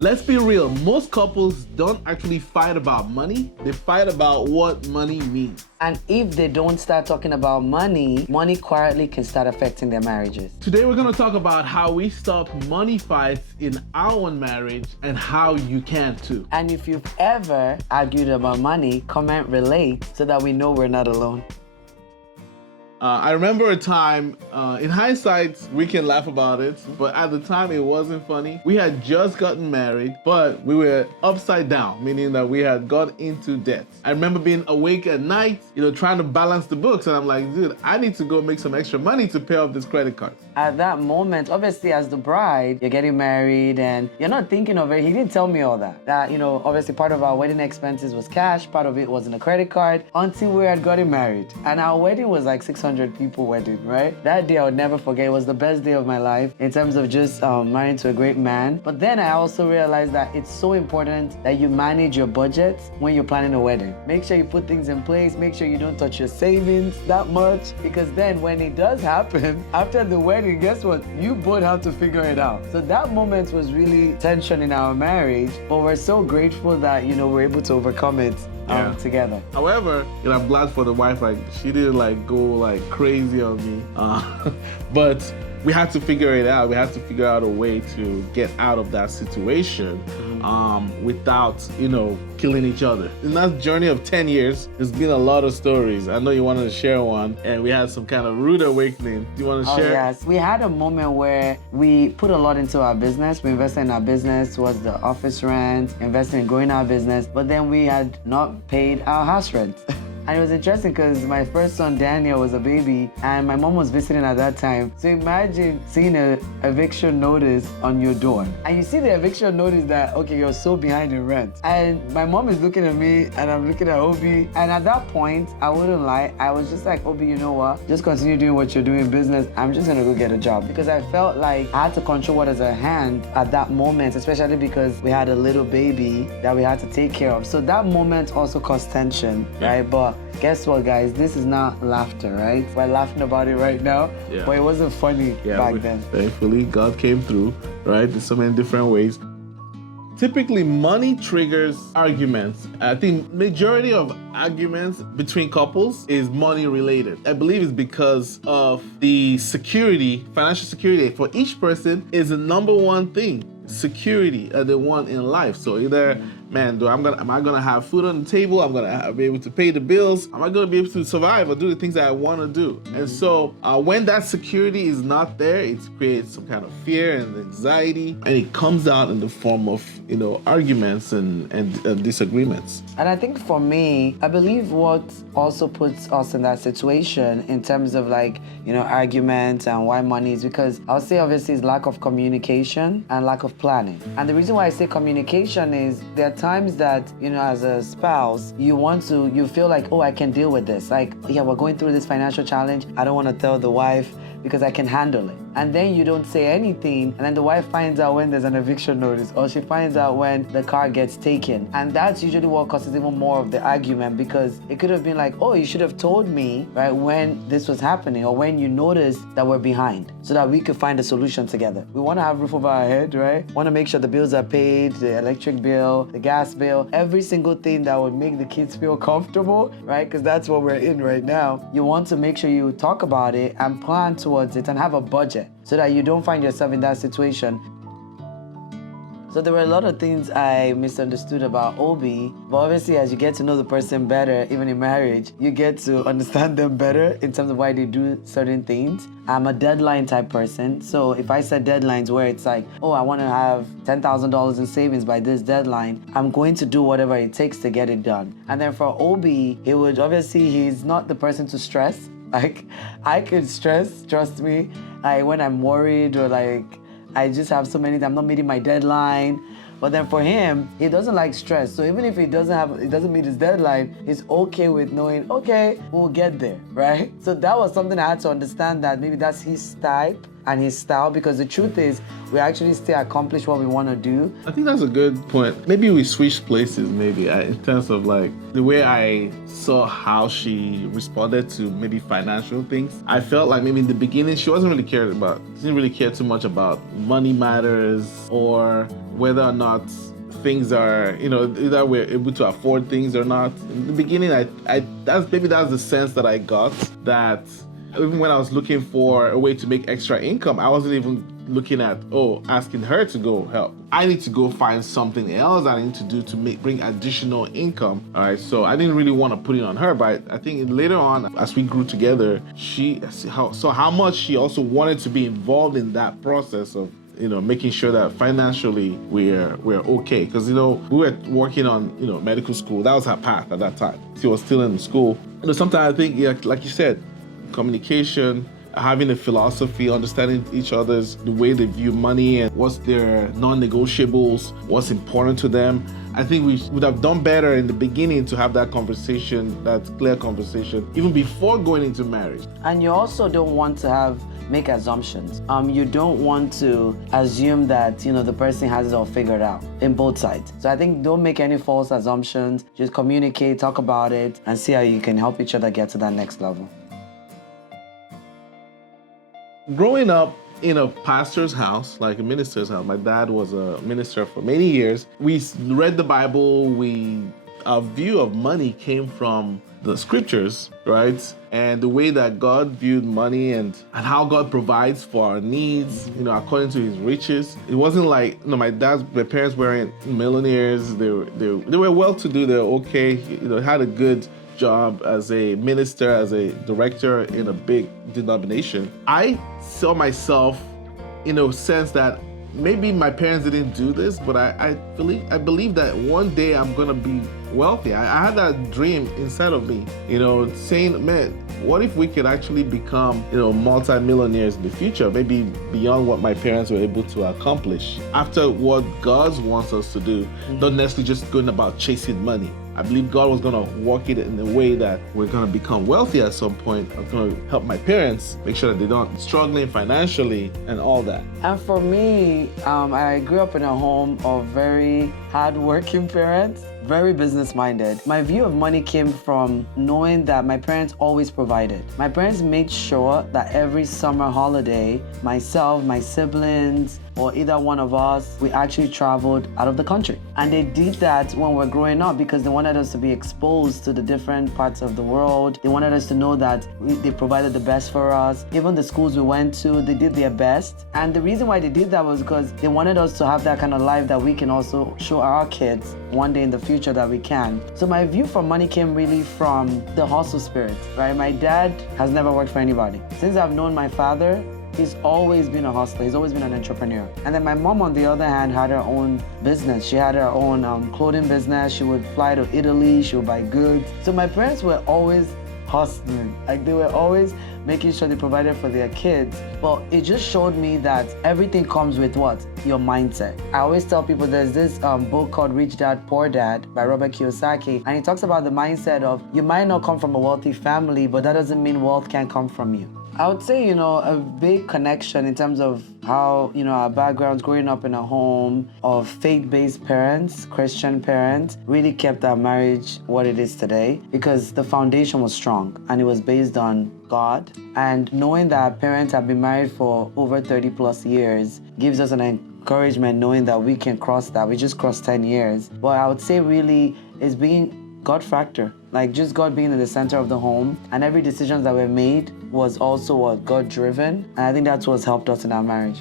Let's be real, most couples don't actually fight about money, they fight about what money means. And if they don't start talking about money, money quietly can start affecting their marriages. Today we're going to talk about how we stop money fights in our own marriage and how you can too. And if you've ever argued about money, comment relate so that we know we're not alone. I remember a time, in hindsight, we can laugh about it, but at the time it wasn't funny. We had just gotten married, but we were upside down, meaning that we had got into debt. I remember being awake at night, trying to balance the books, and I'm like, dude, I need to go make some extra money to pay off this credit card. At that moment, obviously as the bride, you're getting married and you're not thinking of it. He didn't tell me all that. That, obviously part of our wedding expenses was cash, part of it was in a credit card until we had gotten married. And our wedding was like 600 people wedding, right? That day I would never forget. It was the best day of my life in terms of just marrying to a great man. But then I also realized that it's so important that you manage your budget when you're planning a wedding. Make sure you put things in place. Make sure you don't touch your savings that much, because then when it does happen, after the wedding, guess what? You both have to figure it out. So that moment was really tension in our marriage, but we're so grateful that, we're able to overcome it together. However, I'm glad for the wife, she didn't go crazy on me. But we had to figure it out. We had to figure out a way to get out of that situation without, killing each other. In that journey of 10 years, there's been a lot of stories. I know you wanted to share one, and we had some kind of rude awakening. Do you want to share? Yes. We had a moment where we put a lot into our business. We invested in our business towards the office rent, invested in growing our business, but then we had not paid our house rent. And it was interesting because my first son, Daniel, was a baby and my mom was visiting at that time. So imagine seeing an eviction notice on your door. And you see the eviction notice that, okay, you're so behind in rent. And my mom is looking at me and I'm looking at Obi. And at that point, I wouldn't lie, I was just like, Obi, you know what? Just continue doing what you're doing in business. I'm just gonna go get a job. Because I felt like I had to control what is at hand at that moment, especially because we had a little baby that we had to take care of. So that moment also caused tension, right? But guess what, guys? This is not laughter, right? We're laughing about it right now, but it wasn't funny back then. Thankfully, God came through, right? In so many different ways. Typically, money triggers arguments. I think majority of arguments between couples is money related. I believe it's because of the security, financial security for each person is the number one thing. Security they want in life. So either, man, am I gonna have food on the table? I'm gonna be able to pay the bills. Am I gonna be able to survive or do the things that I want to do? And so when that security is not there, it creates some kind of fear and anxiety, and it comes out in the form of arguments and disagreements. And I think for me, I believe what also puts us in that situation in terms of arguments and why money is because I'll say obviously is lack of communication and lack of planning. And the reason why I say communication is there are times that, as a spouse, you feel like, oh, I can deal with this. We're going through this financial challenge. I don't want to tell the wife because I can handle it. And then you don't say anything, and then the wife finds out when there's an eviction notice, or she finds out when the car gets taken. And that's usually what causes even more of the argument, because it could have been like, oh, you should have told me, right, when this was happening, or when you noticed that we're behind, so that we could find a solution together. We want to have a roof over our head, right? Want to make sure the bills are paid, the electric bill, the gas bill, every single thing that would make the kids feel comfortable, right? Because that's what we're in right now. You want to make sure you talk about it and plan towards it and have a budget, so that you don't find yourself in that situation. So there were a lot of things I misunderstood about Obi, but obviously as you get to know the person better, even in marriage, you get to understand them better in terms of why they do certain things. I'm a deadline type person, so if I set deadlines where it's like, oh, I want to have $10,000 in savings by this deadline, I'm going to do whatever it takes to get it done. And then for Obi, he's not the person to stress. I could stress, trust me, when I'm worried or I just have so many, I'm not meeting my deadline. But then for him, he doesn't like stress. So even if he doesn't meet his deadline, he's okay with knowing, okay, we'll get there, right? So that was something I had to understand, that maybe that's his type. and his style, because the truth is we actually still accomplish what we want to do. I think that's a good point. Maybe we switched places, maybe in terms of like the way I saw how she responded to maybe financial things. I felt like maybe in the beginning she didn't really care too much about money matters or whether or not things are, either we're able to afford things or not. In the beginning, that's the sense that I got, that even when I was looking for a way to make extra income, I wasn't even looking at, asking her to go help. I need to go find something else I need to do to bring additional income. All right, so I didn't really want to put it on her, but I think later on, as we grew together, she saw how much she also wanted to be involved in that process of making sure that financially we're okay. Because, we were working on, medical school. That was her path at that time. She was still in school. Sometimes I think, like you said, communication, having a philosophy, understanding each other's, the way they view money and what's their non-negotiables, what's important to them. I think we would have done better in the beginning to have that conversation, that clear conversation, even before going into marriage. And you also don't want to make assumptions. You don't want to assume that, the person has it all figured out in both sides. So I think don't make any false assumptions. Just communicate, talk about it, and see how you can help each other get to that next level. Growing up in a pastor's house, like a minister's house, my dad was a minister for many years. We read the Bible. Our view of money came from the scriptures, right? And the way that God viewed money and how God provides for our needs, according to his riches. It wasn't like, my parents weren't millionaires. They were well-to-do. They were okay. Had a good job as a minister, as a director in a big denomination. I saw myself in a sense that maybe my parents didn't do this, but I believe that one day I'm gonna be wealthy. I had that dream inside of me, saying, man, what if we could actually become, multi-millionaires in the future, maybe beyond what my parents were able to accomplish after what God wants us to do, not necessarily just going about chasing money. I believe God was going to work it in a way that we're going to become wealthy at some point. I'm going to help my parents make sure that they're not struggling financially and all that. And for me, I grew up in a home of very hard-working parents, very business-minded. My view of money came from knowing that my parents always provided. My parents made sure that every summer holiday, myself, my siblings, or either one of us, we actually traveled out of the country. And they did that when we were growing up because they wanted us to be exposed to the different parts of the world. They wanted us to know that they provided the best for us. Even the schools we went to, they did their best. And the reason why they did that was because they wanted us to have that kind of life that we can also show our kids one day in the future that we can. So my view for money came really from the hustle spirit, right? My dad has never worked for anybody. Since I've known my father, he's always been a hustler. He's always been an entrepreneur. And then my mom, on the other hand, had her own business. She had her own clothing business. She would fly to Italy. She would buy goods. So my parents were always hustling. Like, they were always making sure they provided for their kids. But it just showed me that everything comes with what? Your mindset. I always tell people there's this book called Rich Dad, Poor Dad by Robert Kiyosaki. And he talks about the mindset of you might not come from a wealthy family, but that doesn't mean wealth can't come from you. I would say, a big connection in terms of how, our backgrounds growing up in a home of faith-based parents, Christian parents, really kept our marriage what it is today because the foundation was strong and it was based on God. And knowing that our parents have been married for over 30 plus years gives us an encouragement knowing that we can cross that. We just crossed 10 years. But I would say really is being God factor, like just God being in the center of the home, and every decision that we made was also what God driven, and I think that's what's helped us in our marriage.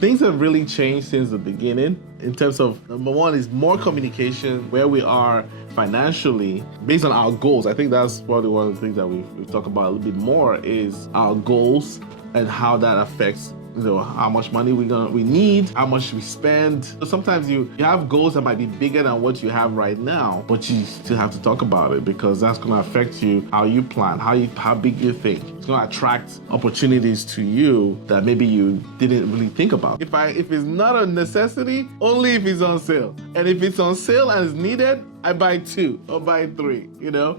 Things have really changed since the beginning in terms of, number one is more communication, where we are financially based on our goals. I think that's probably one of the things that we've talked about a little bit more is our goals and how that affects how much money we need, how much we spend. So sometimes you have goals that might be bigger than what you have right now, but you still have to talk about it because that's going to affect you, how you plan, how big you think. It's going to attract opportunities to you that maybe you didn't really think about. If it's not a necessity, only if it's on sale. And if it's on sale and it's needed, I buy 2 or buy 3,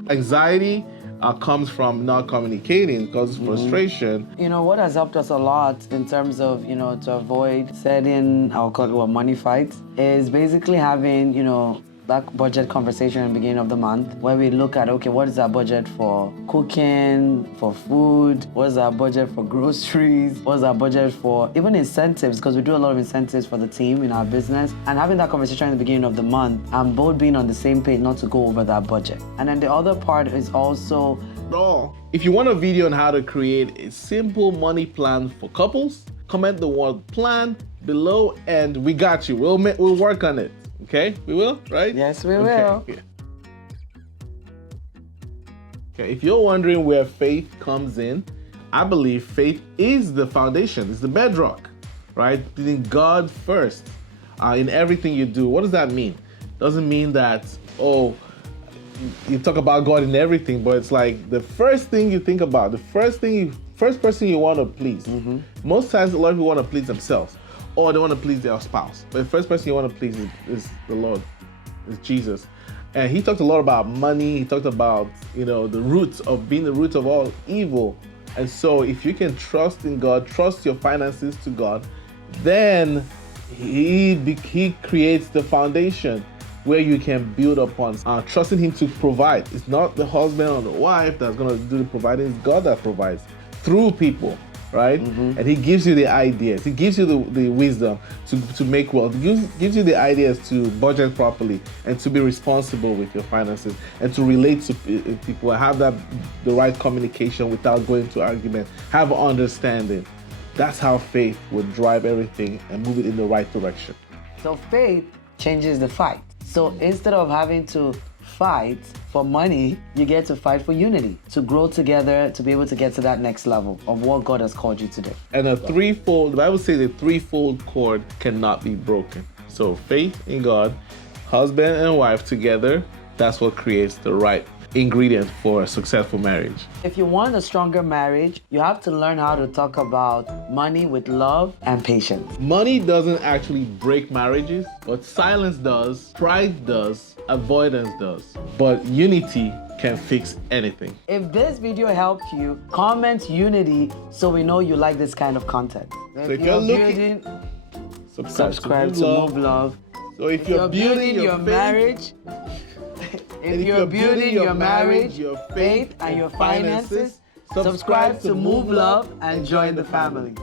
Anxiety comes from not communicating, causes frustration. You know, what has helped us a lot in terms of, to avoid setting, I'll call it money fights, is basically having, that budget conversation at the beginning of the month where we look at, okay, what is our budget for cooking, for food? What is our budget for groceries? What is our budget for even incentives? Because we do a lot of incentives for the team in our business. And having that conversation at the beginning of the month and both being on the same page not to go over that budget. And then the other part is also... If you want a video on how to create a simple money plan for couples, comment the word plan below and we got you. We'll work on it. Okay, we will, right? Yes, we will. Okay, if you're wondering where faith comes in, I believe faith is the foundation, it's the bedrock, right? Putting God first in everything you do. What does that mean? Doesn't mean that, you talk about God in everything, but it's like the first thing you think about, the first person you want to please. Most times, a lot of people want to please themselves. Or they want to please their spouse. But the first person you want to please is the Lord, is Jesus. And he talked a lot about money. He talked about, the roots of being the root of all evil. And so if you can trust in God, trust your finances to God, then he creates the foundation where you can build upon, trusting him to provide. It's not the husband or the wife that's going to do the providing. It's God that provides through people. Right? And he gives you the ideas. He gives you the wisdom to make wealth. He gives you the ideas to budget properly and to be responsible with your finances and to relate to people and have the right communication without going to argument. Have understanding. That's how faith will drive everything and move it in the right direction. So faith changes the fight. So instead of having to fight for money, you get to fight for unity, to grow together, to be able to get to that next level of what God has called you to do. And the Bible says a threefold cord cannot be broken. So faith in God, husband and wife together, that's what creates the right ingredient for a successful marriage. If you want a stronger marriage, you have to learn how to talk about money with love and patience. Money doesn't actually break marriages, but silence does, pride does, avoidance does. But unity can fix anything. If this video helped you, comment unity so we know you like this kind of content. So if you're looking, subscribe to Move Love. So if you're building your marriage, if you're building your marriage, your faith, and your finances, subscribe to Move Love and join the family.